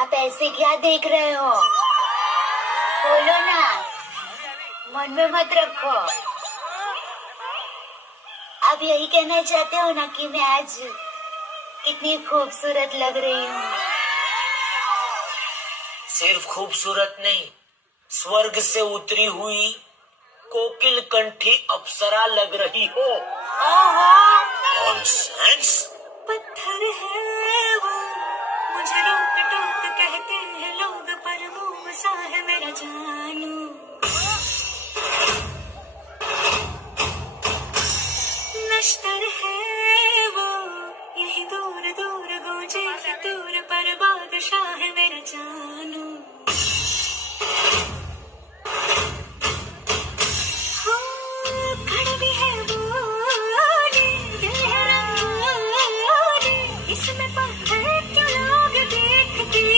आप ऐसे क्या देख रहे हो? बोलो ना, मन में मत रखो। आप यही कहना चाहते हो ना कि मैं आज कितनी खूबसूरत लग रही हूँ? सिर्फ खूबसूरत नहीं, स्वर्ग से उतरी हुई कोकिल कंठी अप्सरा लग रही हो। नॉनसेंस। पत्थर है वो, मुझे रोक